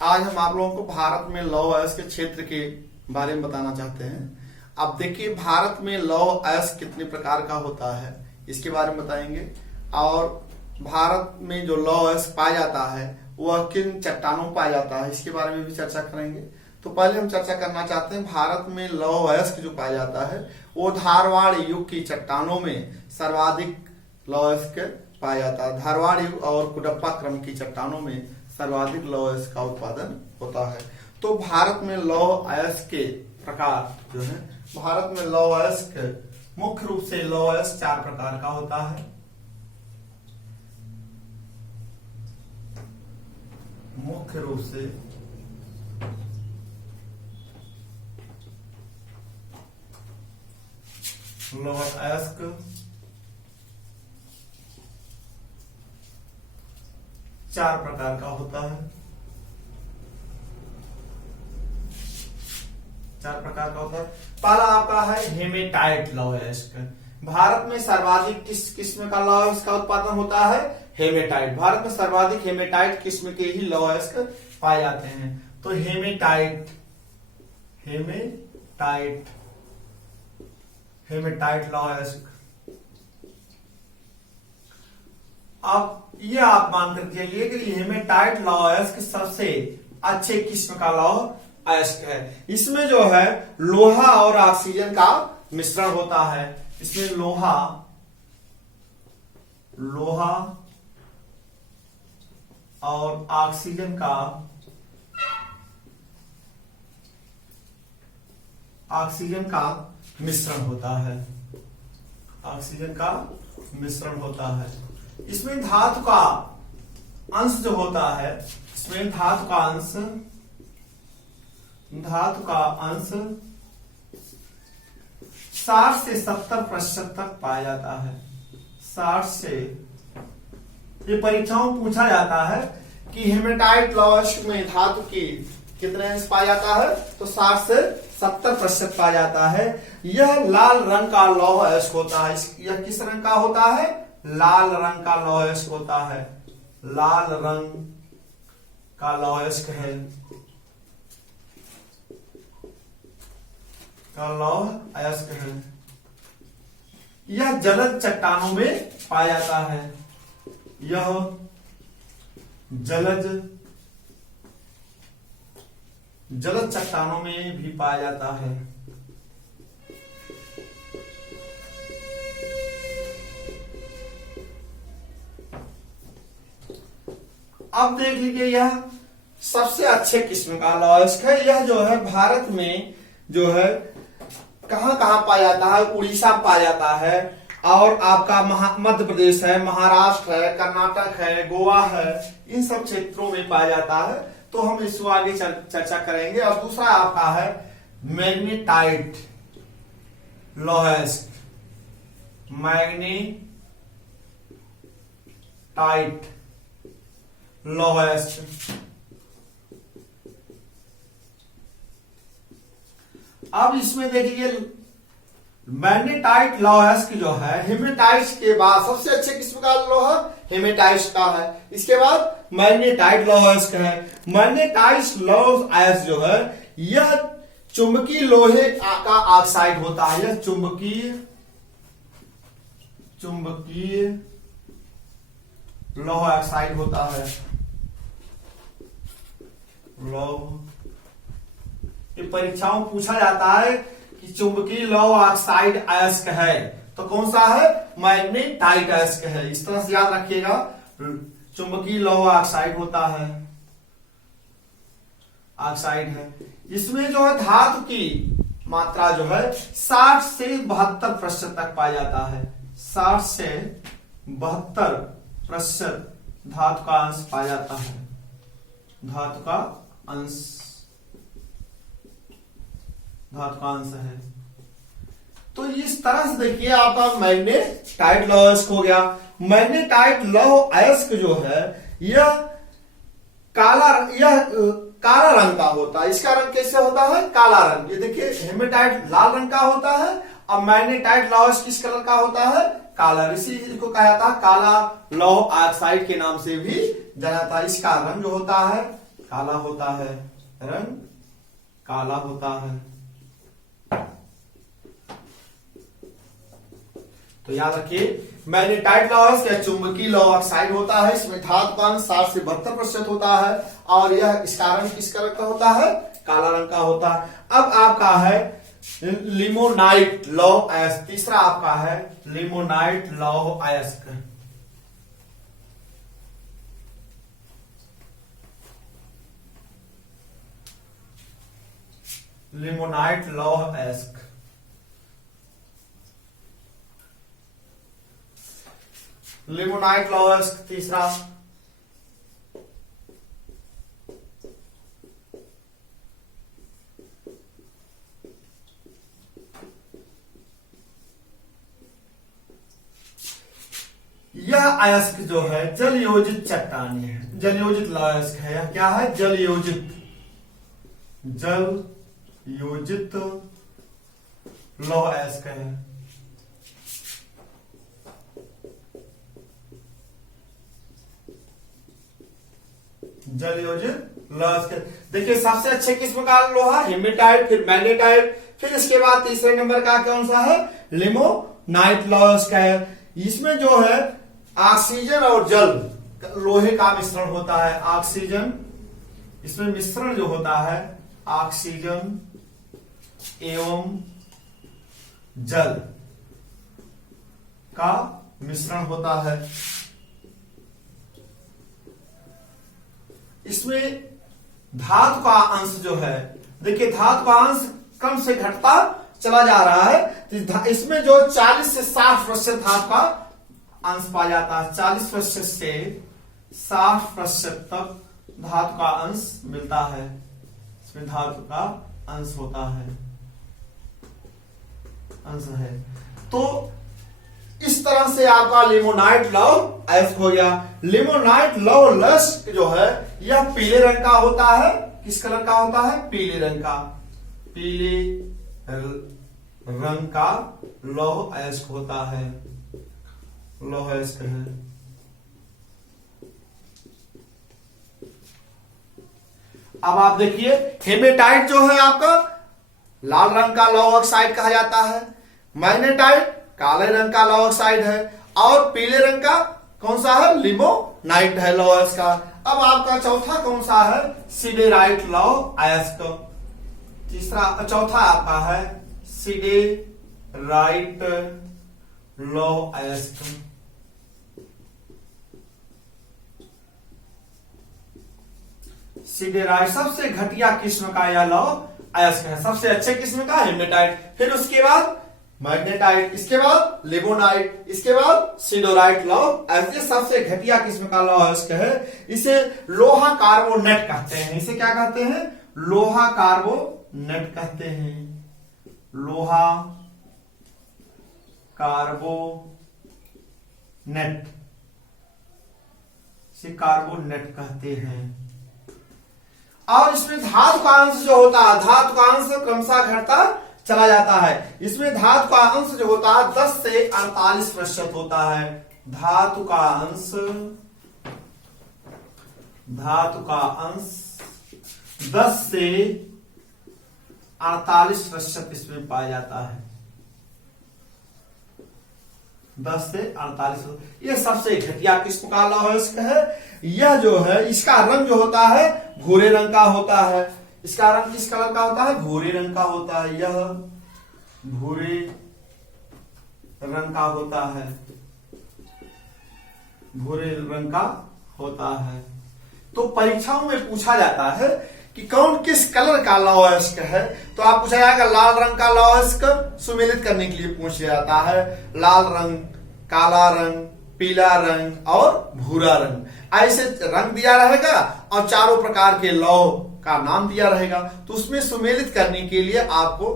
आज हम आप लोगों को भारत में लौह अयस्क के क्षेत्र के बारे में बताना चाहते हैं। अब देखिए भारत में लौह अयस्क कितने प्रकार का होता है इसके बारे में बताएंगे, और भारत में जो लौह अयस्क पाया जाता है वह किन चट्टानों में पाया जाता है इसके बारे में भी चर्चा करेंगे। तो पहले हम चर्चा करना चाहते हैं भारत में लौह अयस्क जो पाया जाता है वो धारवाड़ युग की चट्टानों में सर्वाधिक लौह अयस्क पाया जाता है। धारवाड़ युग और कुडप्पा क्रम की चट्टानों में सर्वाधिक लौह अयस्क का उत्पादन होता है। तो भारत में लौह अयस्क के प्रकार जो है, भारत में लौह अयस्क मुख्य रूप से लौह अयस्क 4 प्रकार का होता है। मुख्य रूप से लौह अयस्क 4 प्रकार का होता है। 4 प्रकार का होता है। पहला आपका है हेमेटाइट लौह अयस्क। भारत में सर्वाधिक किस किस्म का लौह अयस्क का उत्पादन होता है? हेमेटाइट। भारत में सर्वाधिक हेमेटाइट किस्म के ही लौह अयस्क पाए जाते हैं। तो हेमेटाइट लौह अयस्क। अब ये आप मान कर चलिए कि हेमेटाइट लौह अयस्क सबसे अच्छे किस्म का लौह अयस्क है। इसमें जो है लोहा और ऑक्सीजन का मिश्रण होता है। इसमें लोहा और ऑक्सीजन का मिश्रण होता है। ऑक्सीजन का मिश्रण होता है। इसमें धातु का अंश जो होता है, इसमें धातु का अंश 60 से 70% तक पाया जाता है। 60 से, ये परीक्षाओं में पूछा जाता है कि हेमेटाइट लौह अयस्क में धातु की कितने अंश पाया जाता है, तो 60 से 70% पाया जाता है। यह लाल रंग का लौह अयस्क होता है। यह किस रंग का होता है? लाल रंग का लौह अयस्क होता है। लाल रंग का लौह अयस्क है, का लौह अयस्क है। यह जलद चट्टानों में पाया जाता है। यह जलद चट्टानों में भी पाया जाता है। अब देख लीजिए यह सबसे अच्छे किस्म का लौह अयस्क है। यह जो है भारत में जो है कहां कहां पाया जाता है? उड़ीसा पाया जाता है, और आपका मध्य प्रदेश है, महाराष्ट्र है, कर्नाटक है, गोवा है, इन सब क्षेत्रों में पाया जाता है। तो हम इसको आगे चर्चा करेंगे। और दूसरा आपका है मैग्नेटाइट लौह अयस्क। मैग्नेटाइट लौह अयस्क। अब इसमें देखिए मैग्नेटाइट लौह अयस्क जो है हेमेटाइट्स के बाद सबसे अच्छे किस्म का लोहा हेमेटाइट्स का है। इसके बाद मैग्नेटाइट लौह अयस्क है। मैग्नेटाइट लौह अयस्क जो है यह चुंबकीय लोहे का ऑक्साइड होता है। यह चुंबकीय लौह ऑक्साइड होता है। ये परीक्षाओं में पूछा जाता है कि चुंबकीय लौह ऑक्साइड अयस्क है तो कौन सा है? मैग्नेटाइट अयस्क है। इस तरह से याद रखिएगा, चुंबकीय लौह ऑक्साइड होता है, ऑक्साइड है। इसमें जो है धातु की मात्रा जो है 60 से 72% तक पाया जाता है। 60 से 72% धातु का अंश पाया जाता है। धातु का अंश है। तो इस तरह से देखिए आपका मैग्नेटाइट लौह अयस्क हो गया। मैग्नेटाइट लौह अयस्क जो है यह काला रंग का होता है। इसका रंग कैसे होता है? काला रंग। ये देखिए हेमेटाइट लाल रंग का होता है और मैग्नेटाइट लौह अयस्क किस कलर का होता है? काला। इसी को कहा जाता है काला लौह ऑक्साइड के नाम से भी जाना जाता है। इसका रंग जो होता है काला होता है, रंग काला होता है। तो याद रखिए मैग्नेटाइट लौह क्या चुंबकीय लौह ऑक्साइड होता है। इसमें धातु का अंश 60 से 72% होता है और यह इसका रंग किस कलर का होता है, काला रंग का होता है। अब आपका है लिमोनाइट लौह अयस्क, तीसरा आपका है लिमोनाइट लौह अयस्क। लिमोनाइट लौह अयस्क, लिमोनाइट लौह अयस्क तीसरा। यह अयस्क जो है जल योजित चट्टानी है, जल योजित लौह अयस्क है। यह क्या है, जल योजित, जल योजित लौह अयस्क है। जल योजित लौह अयस्क। देखिए सबसे अच्छे किस्म का लोहा हेमेटाइट, फिर मैग्नेटाइट, फिर इसके बाद तीसरे नंबर का कौन सा है, लिमोनाइट लौह अयस्क है। इसमें जो है ऑक्सीजन और जल लोहे का मिश्रण होता है। ऑक्सीजन, इसमें मिश्रण जो होता है ऑक्सीजन एवं जल का मिश्रण होता है। इसमें धातु का अंश जो है, देखिए धातु का अंश कम से घटता चला जा रहा है। तो इसमें जो 40 से 60% धातु का अंश पाया जाता है, 40% से 60% तक धातु का अंश मिलता है। इसमें धातु का अंश होता है, अंश है। तो इस तरह से आपका लिमोनाइट लौह अयस्क हो गया। लिमोनाइट लौह अयस्क जो है यह पीले रंग का होता है। किस कलर का होता है, पीले रंग का, पीले रंग का लौह अयस्क होता है, लौह अयस्क है। अब आप देखिए हेमेटाइट जो है आपका लाल रंग का लौह ऑक्साइड कहा जाता है, मैग्नेटाइट काले रंग का लौह ऑक्साइड है और पीले रंग का कौन सा है, लिमोनाइट है लौह अयस्क का। अब आपका चौथा कौन सा है, सिडेराइट लौह अयस्क। तीसरा चौथा आपका है सिडेराइट लौह अयस्क। सिडेराइट सबसे घटिया किस्म का यह लौह अयस्क है, सबसे अच्छे किस्म का हेमेटाइट, फिर उसके बाद मैग्नेटाइट, इसके बाद लिमोनाइट, इसके बाद सिडोराइट लौह अयस्क। सबसे घटिया किस्म का लौह अयस्क है। इसे लोहा कार्बोनेट कहते हैं। इसे क्या कहते हैं, लोहा कार्बोनेट कहते हैं, लोहा कार्बोनेट, इसे कार्बोनेट कहते हैं। और इसमें धातु का अंश जो होता है, धातु का अंश क्रमशः घटता चला जाता है। इसमें धातु का अंश जो होता है 10 से 48% होता है। धातु का अंश, धातु का अंश 10 से 48% इसमें पाया जाता है, 10 से 48%। यह सबसे घटिया किस्म का लौह अयस्क है। यह जो है इसका रंग जो होता है भूरे रंग का होता है। इसका रंग किस कलर का होता है, भूरे रंग का होता है। यह भूरे रंग का होता है, भूरे रंग का होता है। तो परीक्षाओं में पूछा जाता है कि कौन किस कलर का लौह अयस्क है, तो आप पूछा जाएगा लाल रंग का लौह अयस्क सुमेलित करने के लिए पूछा जाता है। लाल रंग, काला रंग, पीला रंग और भूरा रंग, ऐसे रंग दिया रहेगा और चारों प्रकार के लौह का नाम दिया रहेगा। तो उसमें सुमेलित करने के लिए आपको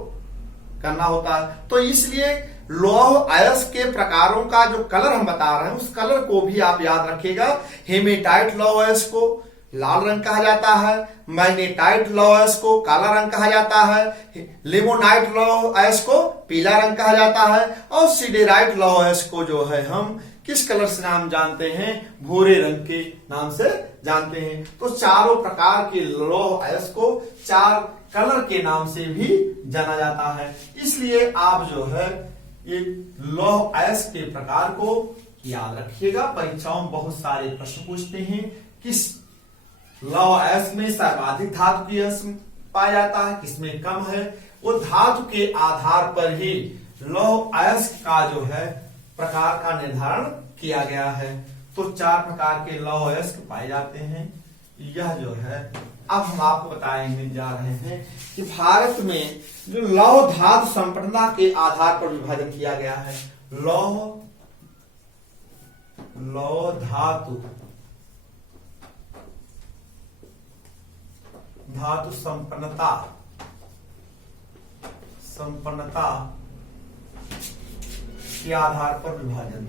करना होता है। तो इसलिए लौह अयस्क के प्रकारों का जो कलर हम बता रहे हैं उस कलर को भी आप याद रखिएगा। हेमेटाइट लौह अयस्क को लाल रंग कहा जाता है, मैग्नेटाइट लौह अयस्क को काला रंग कहा जाता है, लिमोनाइट लौह अयस्क को पीला रंग कहा जाता है और सिडेराइट लौह अयस्क को जो है हम किस कलर से नाम जानते हैं? भूरे रंग के नाम से जानते हैं। तो चारों प्रकार के लौह अयस्क को 4 कलर के नाम से भी जाना जाता है। इसलिए आप जो है ये लौह अयस्क के प्रकार को याद रखिएगा। परीक्षाओं में बहुत सारे प्रश्न पूछते हैं, किस लौह अयस्क में सर्वाधिक धातु की अंश पाया जाता है, किसमें कम है। वो धातु के आधार पर ही लौह अयस्क का जो है प्रकार का निर्धारण किया गया है। तो 4 प्रकार के लौह अयस्क पाए जाते हैं। यह जो है अब हम आपको बताएंगे जा रहे हैं कि भारत में जो लौह धातु संपन्नता के आधार पर विभाजन किया गया है। लौह धातु संपन्नता के आधार पर विभाजन।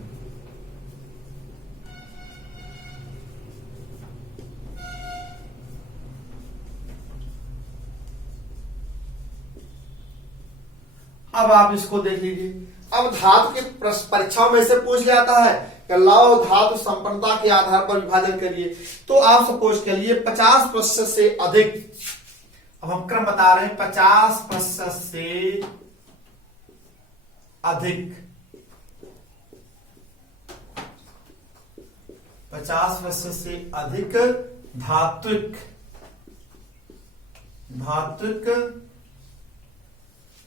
अब आप इसको देख लीजिए। अब धातु के परीक्षाओं में से पूछ जाता है कि लौह धातु संपन्नता के आधार पर विभाजन करिए। तो आप सपोज के लिए 50% से अधिक, अब हम क्रम बता रहे हैं, 50% से अधिक, 50% से अधिक धात्विक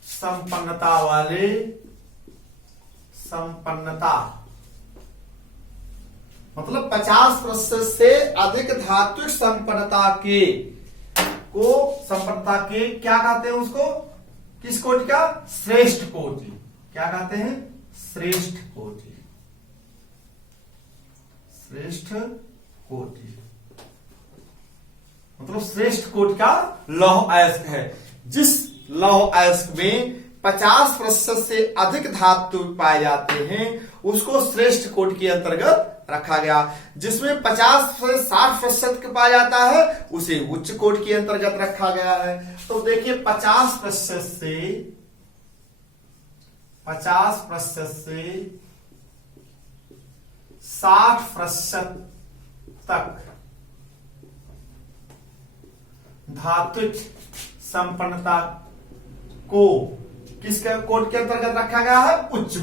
संपन्नता वाले मतलब 50% से अधिक धात्विक संपन्नता के क्या कहते हैं उसको? किस कोटि का? श्रेष्ठ कोटि। क्या कहते हैं? श्रेष्ठ कोटि। मतलब श्रेष्ठ कोटि का लौह अयस्क है। जिस लौह अयस्क में 50% से अधिक धातु पाए जाते हैं उसको श्रेष्ठ कोटि के अंतर्गत रखा गया। जिसमें 50 से 60% का पाया जाता है उसे उच्च कोटि के अंतर्गत रखा गया है। तो देखिए 50% से 60% तक धात्विक संपन्नता को किसके कोटि के अंतर्गत रखा गया है? उच्च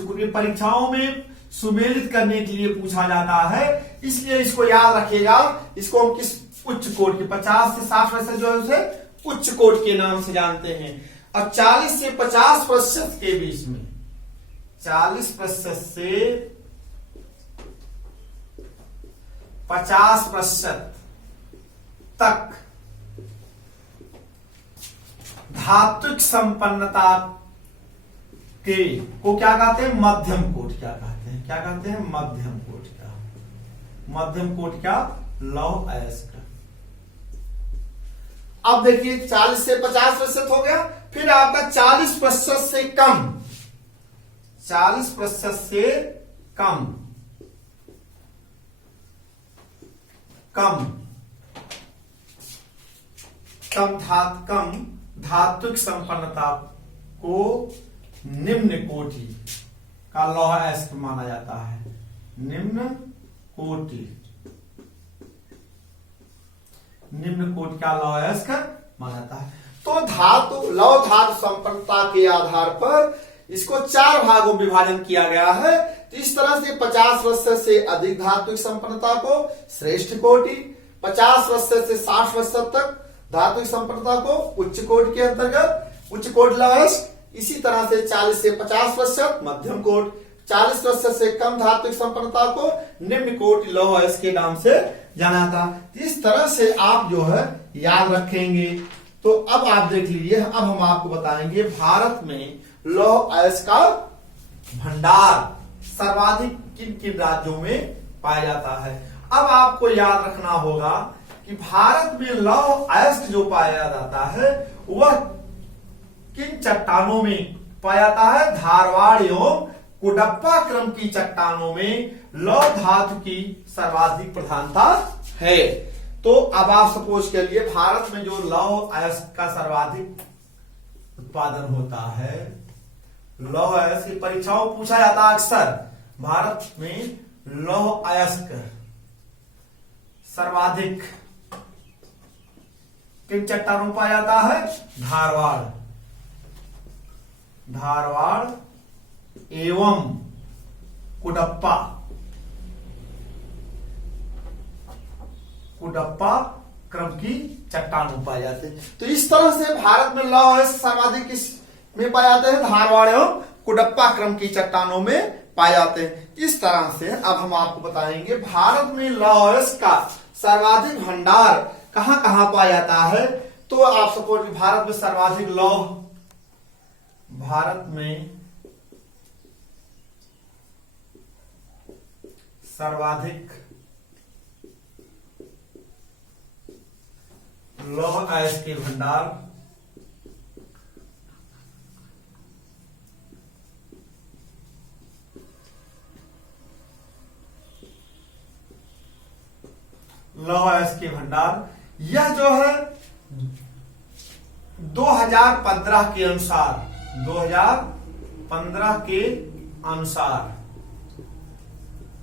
कोटि परीक्षाओं में सुमेलित करने के लिए पूछा जाता है। इसलिए इसको याद रखिएगा। इसको हम किस उच्च कोटि के 50 से 60% जो है उसे उच्च कोटि के नाम से जानते हैं। और 40 से 50% के बीच में 40% से 50% तक धात्विक संपन्नता के को क्या कहते हैं? मध्यम कोटि। क्या कहते हैं? मध्यम कोटि का लौह अयस्क। अब देखिए 40 से 50% हो गया। फिर आपका 40% से कम, 40% से कम धात्विक संपन्नता को निम्न कोटि का लौह अयस्क माना जाता है। निम्न कोटि का लौह अयस्क माना जाता है। तो लौह धातु संपन्नता के आधार पर इसको 4 भागों में विभाजन किया गया है। तो इस तरह से 50% से अधिक धात्विक संपन्नता को श्रेष्ठ कोटि, 50% से 60% तक धात्विक संपन्नता को उच्च कोटि के अंतर्गत उच्च कोटि लौह अयस्क। इसी तरह से 40 से 50% मध्यम कोटि, 40% से कम धात्विक संपन्नता को निम्न कोटि लौह अयस्क के नाम से जाना था। इस तरह से आप जो है याद रखेंगे। तो अब आप देख लीजिए। अब हम आपको बताएंगे भारत में लौह अयस्क का भंडार सर्वाधिक किन किन राज्यों में पाया जाता है। अब आपको याद रखना होगा कि भारत में लौह अयस्क जो पाया जाता है वह किन चट्टानों में पाया जाता है? धारवाड़ एवं कुडप्पा क्रम की चट्टानों में लौह धातु की सर्वाधिक प्रधानता है। तो अब आप सपोज के लिए भारत में जो लौह अयस्क का सर्वाधिक उत्पादन होता है। लौह अयस्क की परीक्षाओं में पूछा जाता है अक्सर, भारत में लौह अयस्क सर्वाधिक किन चट्टानों में पाया जाता है? धारवाड़ एवं कुडप्पा क्रम की चट्टानों में पाए जाते हैं। तो इस तरह से भारत में लौह अयस्क सर्वाधिक किस में पाए जाते हैं? धारवाड़ एवं कुडप्पा क्रम की चट्टानों में पाए जाते हैं। इस तरह से अब हम आपको बताएंगे भारत में लौह अयस्क का सर्वाधिक भंडार कहां कहां पाया जाता है। तो आप सपोज भारत में सर्वाधिक लौह अयस्क के भंडार यह जो है 2015 के अनुसार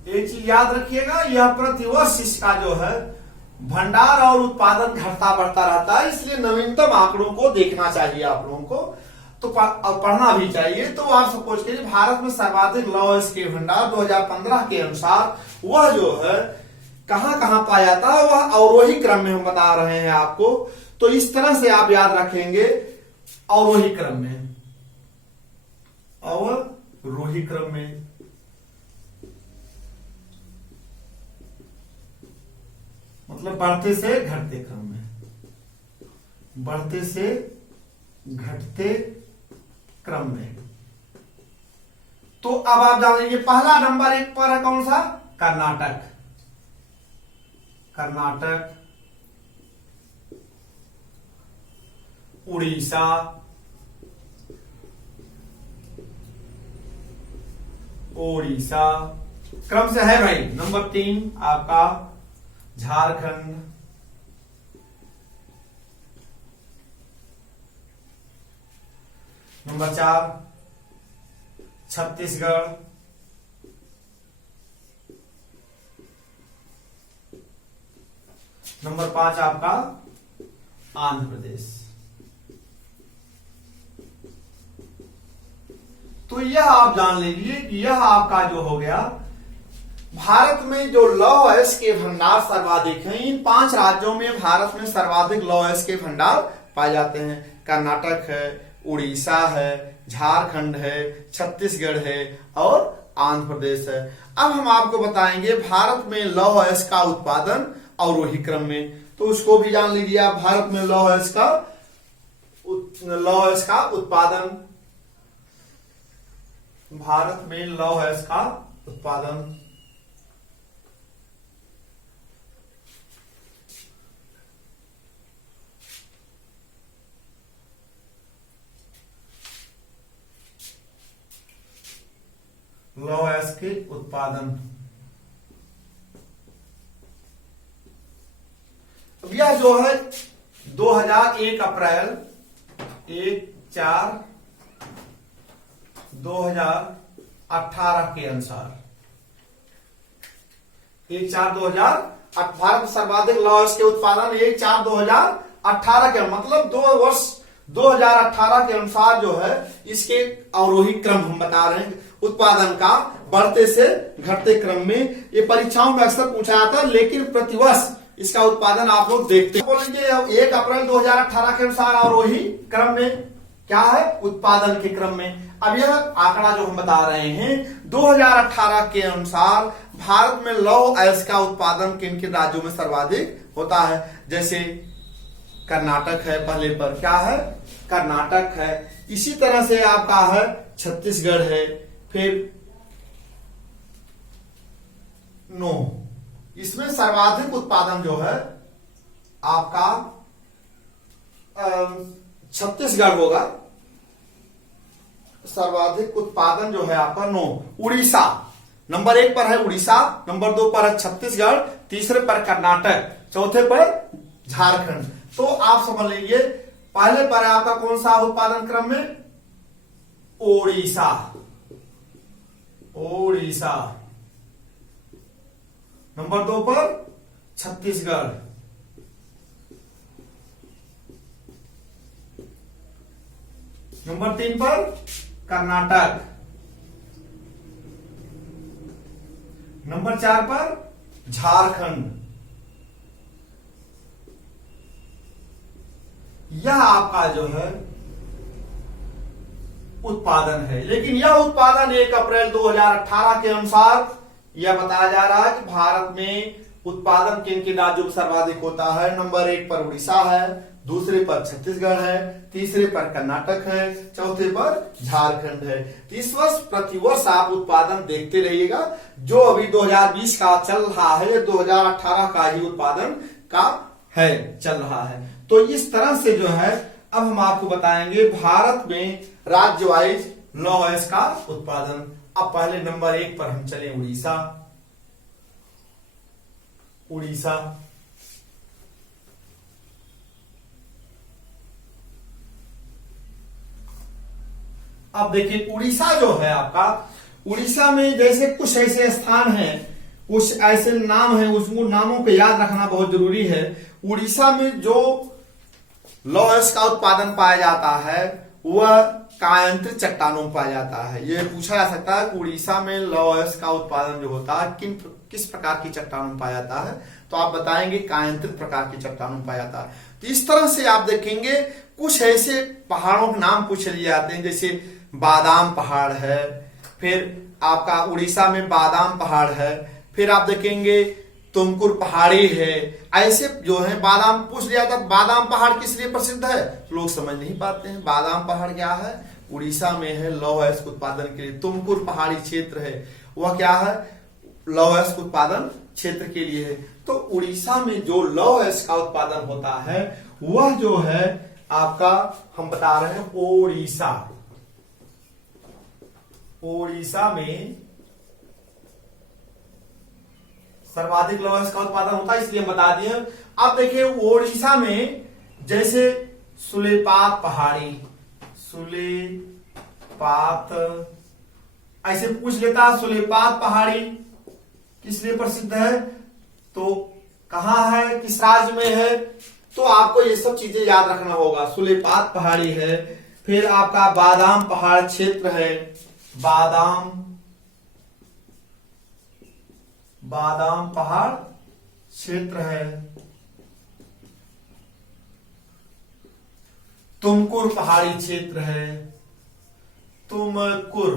एक चीज याद रखिएगा, यह प्रतिवर्ष इसका जो है भंडार और उत्पादन घटता बढ़ता रहता है, इसलिए नवीनतम आंकड़ों को देखना चाहिए आप लोगों को, तो पढ़ना भी चाहिए। तो आप सपोज कीजिए भारत में सर्वाधिक लौह अयस्क के भंडार 2015 के अनुसार वह जो है कहां कहां पाया जाता है, वह अवरोही क्रम में हम बता रहे हैं आपको। तो इस तरह से आप याद रखेंगे, अवरोही क्रम में मतलब बढ़ते से घटते क्रम में। तो अब आप जानेंगे पहला नंबर एक पर है कौन सा? कर्नाटक, उड़ीसा, क्रम से है भाई। नंबर 3 आपका झारखंड, नंबर 4 छत्तीसगढ़, नंबर 5 आपका आंध्र प्रदेश। तो यह आप जान लीजिए कि यह आपका जो हो गया भारत में जो लौह अयस्क के भंडार सर्वाधिक हैं। इन 5 राज्यों में भारत में सर्वाधिक लौह अयस्क के भंडार पाए जाते हैं। कर्नाटक है, उड़ीसा है, झारखंड है, छत्तीसगढ़ है और आंध्र प्रदेश है। अब हम आपको बताएंगे भारत में लौह अयस्क का उत्पादन अवरोही क्रम में। तो उसको भी जान लीजिए आप, भारत में लौह अयस्क का उत्पादन, भारत में लौह अयस्क का उत्पादन लौह अयस्क के उत्पादन। अब यह जो है 2001 अप्रैल 1/4/2018 के अनुसार 1/4/2018 भारत सर्वाधिक लौह अयस्क के उत्पादन 1/4/2018 के मतलब 2 वर्ष 2018 के अनुसार जो है इसके अवरोही क्रम हम बता रहे हैं उत्पादन का, बढ़ते से घटते क्रम में। ये परीक्षाओं में अक्सर पूछा जाता है, लेकिन प्रतिवर्ष इसका उत्पादन आप लोग देखते हैं। बोलेंगे 1 अप्रैल 2018 के अनुसार अवरोही क्रम में क्या है? उत्पादन के क्रम में। अब यह आंकड़ा जो हम बता रहे हैं 2018 के अनुसार भारत में लौह अयस्क का उत्पादन किन किन राज्यों में सर्वाधिक होता है? जैसे कर्नाटक है, पहले पर क्या है? कर्नाटक है। इसी तरह से आपका है छत्तीसगढ़ है, फिर इसमें सर्वाधिक उत्पादन जो है आपका छत्तीसगढ़ होगा। सर्वाधिक उत्पादन जो है आपका उड़ीसा नंबर 1 पर है, उड़ीसा नंबर 2 पर है छत्तीसगढ़, तीसरे पर कर्नाटक, चौथे पर झारखंड। तो आप समझ लीजिए पहले पर है आपका कौन सा उत्पादन क्रम में? ओडिशा। ओडिशा। नंबर 2 पर छत्तीसगढ़। नंबर 3 पर कर्नाटक। नंबर 4 पर झारखंड। यह आपका जो है उत्पादन है, लेकिन यह उत्पादन 1 अप्रैल 2018 के अनुसार यह बताया जा रहा है कि भारत में उत्पादन किन किन राज्यों में सर्वाधिक होता है। नंबर 1 पर उड़ीसा है, दूसरे पर छत्तीसगढ़ है, तीसरे पर कर्नाटक है, चौथे पर झारखंड है। तो इस वर्ष प्रतिवर्ष आप उत्पादन देखते रहिएगा। जो अभी 2020 का चल रहा है 2018 का ही उत्पादन का है चल रहा है। तो इस तरह से जो है अब हम आपको बताएंगे भारत में राज्य वाइज लौह अयस्क का उत्पादन। अब पहले नंबर 1 पर हम चले उड़ीसा। उड़ीसा अब देखिए उड़ीसा जो है आपका, उड़ीसा में जैसे कुछ ऐसे स्थान हैं, कुछ ऐसे नाम हैं, उस नामों को याद रखना बहुत जरूरी है। उड़ीसा में जो लौह अयस्क का उत्पादन पाया जाता है वह कायांतरित चट्टानों में पाया जाता है। यह पूछा जा सकता है उड़ीसा में लौह अयस्क का उत्पादन जो होता है किस प्रकार की चट्टानों में पाया जाता है, तो आप बताएंगे कायांतरित प्रकार की चट्टानों में पाया जाता है। तो इस तरह से आप देखेंगे कुछ ऐसे पहाड़ों के नाम पूछ लिए जाते हैं, जैसे बादाम पहाड़ है, फिर आपका उड़ीसा में बादाम पहाड़ है, फिर आप देखेंगे तुमकुर पहाड़ी है। ऐसे जो है बादाम पूछ लिया था, बादाम पहाड़ किस लिए प्रसिद्ध है लोग समझ नहीं पाते हैं। बादाम पहाड़ क्या है? उड़ीसा में है लौह अयस्क उत्पादन के लिए। तुमकुर पहाड़ी क्षेत्र है, वह क्या है? लौह अयस्क उत्पादन क्षेत्र के लिए है। तो उड़ीसा में जो लौह अयस्क का उत्पादन होता है वह जो है आपका हम बता रहे हैं ओडिशा। ओडिशा में सर्वाधिक लौह अयस्क का उत्पादन होता है, इसलिए हम बता दिए। अब देखिए ओडिशा में जैसे सुलेपात पहाड़ी, सुलेपात ऐसे पूछ लेता है, सुलेपात पहाड़ी किस लिए प्रसिद्ध है, तो कहां है, किस राज्य में है, तो आपको ये सब चीजें याद रखना होगा। सुलेपात पहाड़ी है, फिर आपका बादाम पहाड़ क्षेत्र है, बादाम पहाड़ क्षेत्र है, तुमकुर पहाड़ी क्षेत्र है, तुमकुर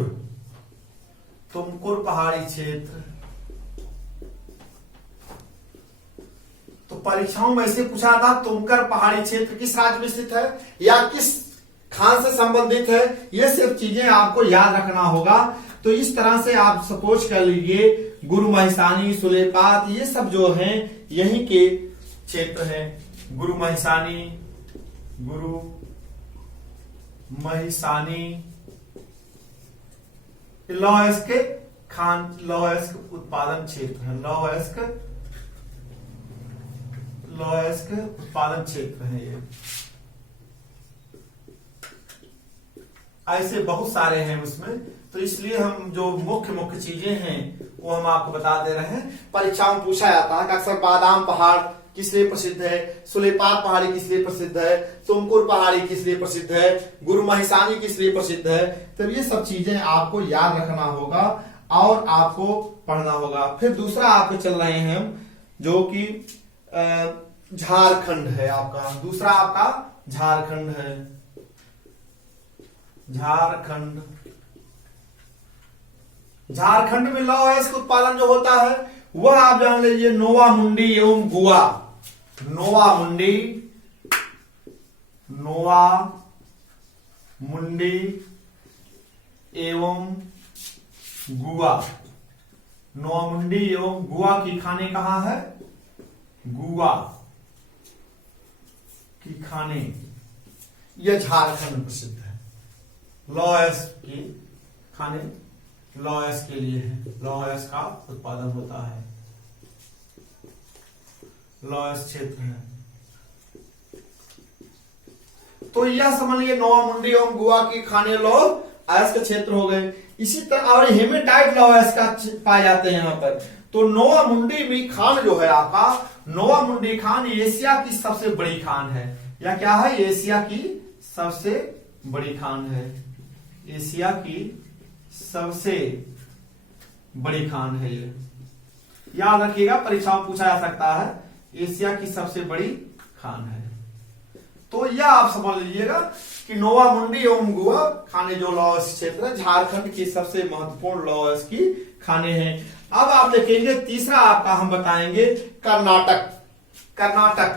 पहाड़ी क्षेत्र। तो परीक्षाओं में ऐसे पूछा था तुमकुर पहाड़ी क्षेत्र किस राज्य में स्थित है या किस खान से संबंधित है, ये सब चीजें आपको याद रखना होगा। तो इस तरह से आप सपोज कर लीजिए गुरु महिसानी, सुलेपात, ये सब जो हैं यहीं के क्षेत्र हैं। गुरु महिसानी लौह अयस्क के लौह अयस्क उत्पादन क्षेत्र है, लौह अयस्क उत्पादन क्षेत्र है ये। ऐसे बहुत सारे हैं उसमें, तो इसलिए हम जो मुख्य चीजें हैं वो हम आपको बता दे रहे हैं। परीक्षाओं में पूछा जाता है कि अक्सर बादाम पहाड़ किस लिए प्रसिद्ध है, सुलेपात पहाड़ी किस लिए प्रसिद्ध है, तुमकुर पहाड़ी किस लिए प्रसिद्ध है, गुरु महिसानी किस लिए प्रसिद्ध है। तो ये सब चीजें आपको याद रखना होगा और आपको पढ़ना होगा। फिर दूसरा आपको चल रहे हैं हम, जो कि झारखंड है आपका, दूसरा आपका झारखंड है। झारखंड में लौह अयस्क उत्पादन जो होता है वह आप जान लीजिए नोवा मुंडी एवं गुआ। नोवा मुंडी एवं गुआ। नोवा मुंडी एवं गुआ की खाने कहां है? गुआ की खाने, यह झारखंड में प्रसिद्ध है। लौह अयस्क की खाने लौह अयस्क के लिए है, लौह अयस्क का उत्पादन होता है, लौह अयस्क क्षेत्र है। तो यह समझ लीजिए नोवामुंडी एवं गोवा की खाने लौह अयस्क क्षेत्र हो गए। इसी तरह और हेमेटाइट लौह अयस्क पाए जाते हैं यहाँ पर। तो नोवामुंडी में खान जो है आपका, नोवामुंडी खान एशिया की सबसे बड़ी खान है। या क्या है? एशिया की सबसे बड़ी खान है। एशिया की सबसे बड़ी खान है ये, याद रखिएगा, परीक्षा में पूछा जा सकता है। एशिया की सबसे बड़ी खान है। तो यह आप समझ लीजिएगा कि नोवामुंडी एवं गोवा खाने जो लौह अयस्क क्षेत्र है, झारखंड की सबसे महत्वपूर्ण लौह अयस्क की खाने हैं। अब आप देखेंगे तीसरा आपका हम बताएंगे कर्नाटक। कर्नाटक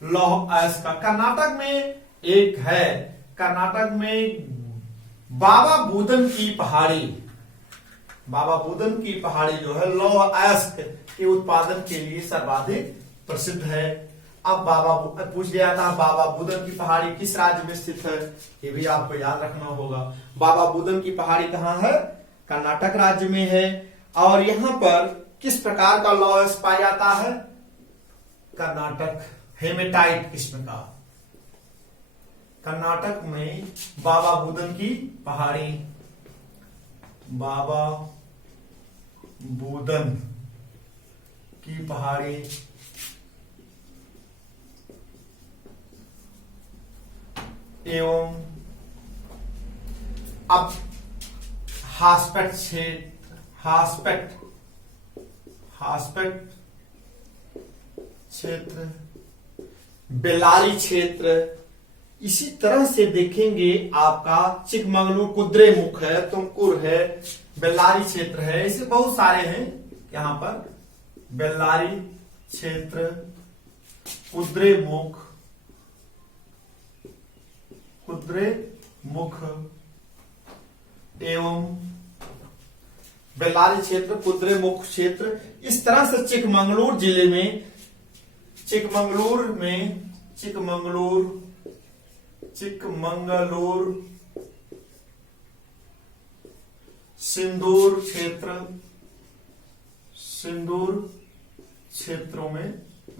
लौह अयस्क का, कर्नाटक में एक है, कर्नाटक में बाबा बुदन की पहाड़ी, बाबा बुदन की पहाड़ी जो है लौह अयस्क के उत्पादन के लिए सर्वाधिक प्रसिद्ध है। अब बाबा पूछ लिया था बाबा बुदन की पहाड़ी किस राज्य में स्थित है, ये भी आपको याद रखना होगा। बाबा बुदन की पहाड़ी कहाँ है? कर्नाटक राज्य में है। और यहां पर किस प्रकार का लौह अयस्क पाया जाता है? कर्नाटक हेमेटाइट किस्म का। कर्नाटक में बाबा बुदन की पहाड़ी, बाबा बुदन की पहाड़ी एवं अब हास्पेट क्षेत्र, हास्पेट क्षेत्र, बेल्लारी क्षेत्र। इसी तरह से देखेंगे आपका चिकमंगलूर, कुद्रेमुख है, तुमकुर है, बेल्लारी क्षेत्र है, ऐसे बहुत सारे हैं यहां पर। बेल्लारी क्षेत्र, कुद्रेमुख एवं बेल्लारी क्षेत्र, कुद्रेमुख क्षेत्र। इस तरह से चिकमंगलूर जिले में, चिकमंगलूर, सिंदूर क्षेत्रों में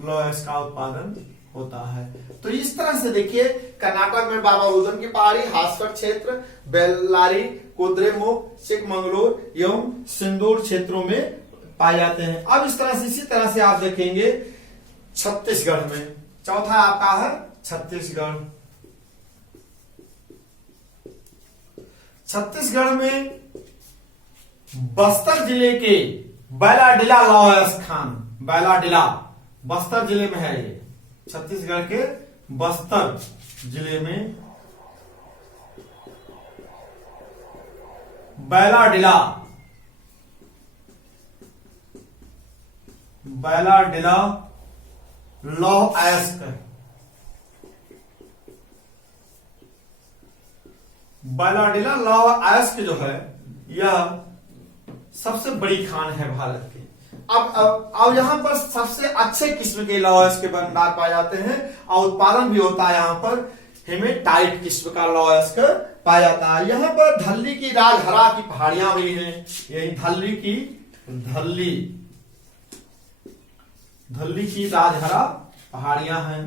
लौह अयस्क का उत्पादन होता है। तो इस तरह से देखिए कर्नाटक में बाबा बुदन की पहाड़ी, हास्पेट क्षेत्र, बेल्लारी, कुद्रेमुख, चिकमंगलूर एवं सिंदूर क्षेत्रों में पाए जाते हैं। अब इस तरह से, इसी तरह से आप देखेंगे छत्तीसगढ़ में, चौथा आपका है छत्तीसगढ़। छत्तीसगढ़ में बस्तर जिले के बैलाडिला लौह अयस्क खान, बैलाडिला बस्तर जिले में है ये। छत्तीसगढ़ के बस्तर जिले में बैलाडिला लौह अयस्क, बैलाडिला लौह अयस्क जो है यह सबसे बड़ी खान है भारत की। अब यहां पर सबसे अच्छे किस्म के लौह अयस्क के भंडार पाए जाते हैं और उत्पादन भी होता है। यहां पर हेमेटाइट किस्म का लौह अयस्क पाया जाता है। यहां पर धल्ली की राजहरा की पहाड़ियां भी हैं। यही धल्ली की राजहरा पहाड़ियां हैं।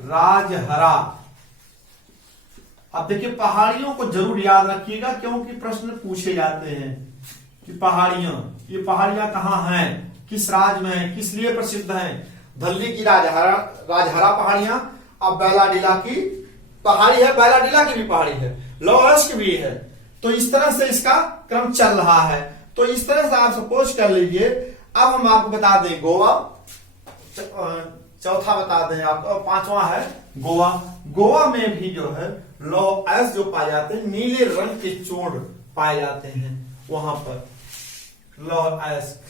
राजहरा, अब देखिए पहाड़ियों को जरूर याद रखिएगा क्योंकि प्रश्न पूछे जाते हैं कि ये पहाड़ियां कहाँ हैं, किस राज्य में है, किस लिए प्रसिद्ध हैं। धल्ली की राजहरा पहाड़ियां, अब बैलाडिला की पहाड़ी है, बैलाडिला की भी पहाड़ी है, लौह अयस्क भी है। तो इस तरह से इसका क्रम चल रहा है। तो इस तरह से आप सपोज कर लीजिए। अब हम आपको बता दें गोवा, चौथा बता दें आपको, पांचवा है गोवा। गोवा में भी जो है लौह अयस्क जो पाए जाते हैं, नीले रंग के चूर्ण पाए जाते हैं वहां पर। लौह अयस्क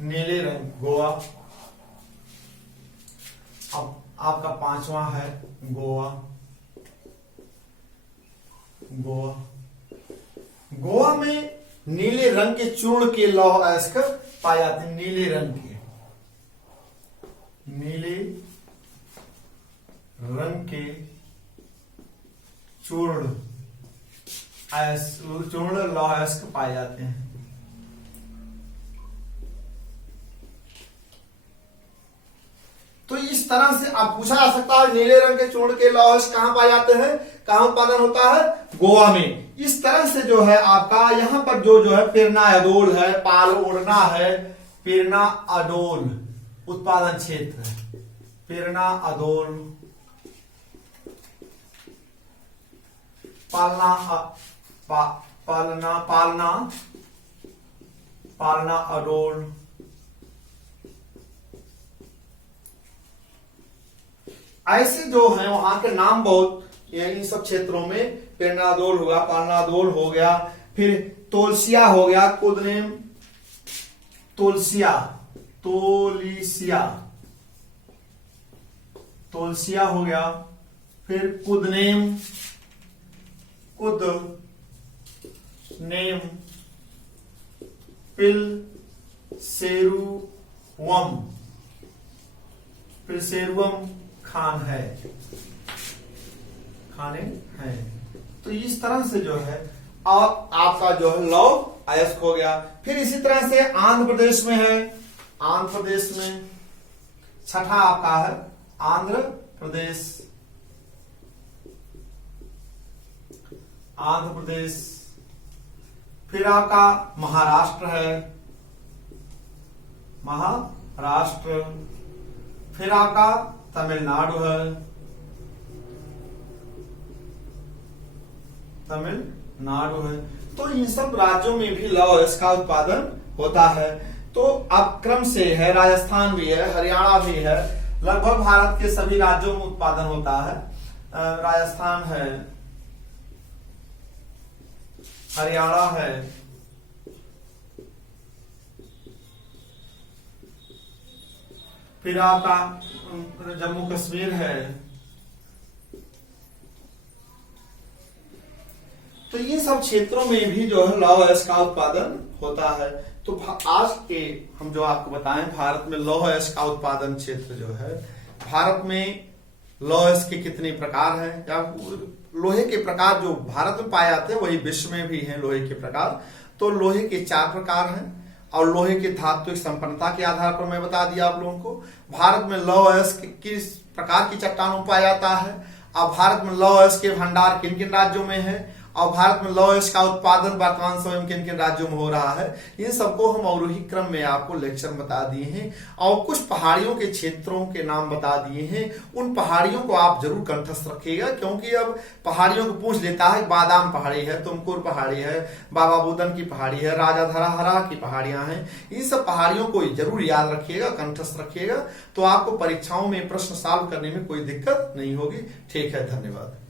नीले रंग, गोवा। अब आपका पांचवा है गोवा। गोवा में नीले रंग के चूर्ण के लौह अयस्क पाए जाते हैं। नीले रंग के, नीले रंग के चूर्ण लौह अयस्क पाए जाते हैं। तो इस तरह से आप पूछा जा सकता है नीले रंग के चूर्ण के लौह अयस्क कहां पाए जाते हैं, कहां उत्पादन होता है, गोवा में। इस तरह से जो है आपका यहां पर जो है पिरना अडोल है, पाल ओढ़ना है, पिरना अडोल उत्पादन क्षेत्र है, पिरना अडोल, पालना पालना पालना पालना अडोल, ऐसे जो है वहां के नाम बहुत, इन सब क्षेत्रों में पिरनादोल होगा, पालनादोल हो गया, फिर तोलसिया हो गया, कुदनेम तोलसिया, तोलिसिया, तोलसिया हो गया, फिर कुदनेम, कुद नेम, पिल सेरुवम, पिल सेरुवम खान है, खाने हैं। तो इस तरह से जो है आपका जो है लौह अयस्क हो गया। फिर इसी तरह से आंध्र प्रदेश में है, आंध्र प्रदेश में छठा आपका है आंध्र प्रदेश, आंध्र प्रदेश। फिर आपका महाराष्ट्र है, महाराष्ट्र। फिर आपका तमिलनाडु है, तमिलनाडु है। तो इन सब राज्यों में भी लौह अयस्क का उत्पादन होता है। तो अब क्रम से है, राजस्थान भी है, हरियाणा भी है, लगभग भारत के सभी राज्यों में उत्पादन होता है। राजस्थान है, हरियाणा है, फिर आपका जम्मू कश्मीर है। तो ये सब क्षेत्रों में भी जो है लौह अयस्क का उत्पादन होता है। तो आज के हम जो आपको बताएं भारत में लौह अयस्क का उत्पादन क्षेत्र जो है, भारत में लौह अयस्क के कितने प्रकार हैं, या लोहे के प्रकार जो भारत में पाए जाते हैं वही विश्व में भी हैं लोहे के प्रकार। तो लोहे के 4 प्रकार हैं और लोहे की धात्विक संपन्नता के आधार पर मैं बता दिया आप लोगों को। भारत में लौह अयस्क किस प्रकार की चट्टानों में पाया जाता है, और भारत में लौह अयस्क के भंडार किन किन राज्यों में है, और भारत में लौह अयस्क का उत्पादन वर्तमान समय में किन किन राज्यों में हो रहा है, इन सबको हम अवरोही क्रम में आपको लेक्चर बता दिए हैं। और कुछ पहाड़ियों के क्षेत्रों के नाम बता दिए हैं। उन पहाड़ियों को आप जरूर कंठस्थ रखिएगा, क्योंकि अब पहाड़ियों को पूछ लेता है, बादाम पहाड़ी है, तुमकुर पहाड़ी है, बाबा बुदन की पहाड़ी है, राजा धराहरा की पहाड़ियां हैं। इन सब पहाड़ियों को जरूर याद रखिएगा, कंठस्थ रखिएगा, तो आपको परीक्षाओं में प्रश्न सॉल्व करने में कोई दिक्कत नहीं होगी। ठीक है, धन्यवाद।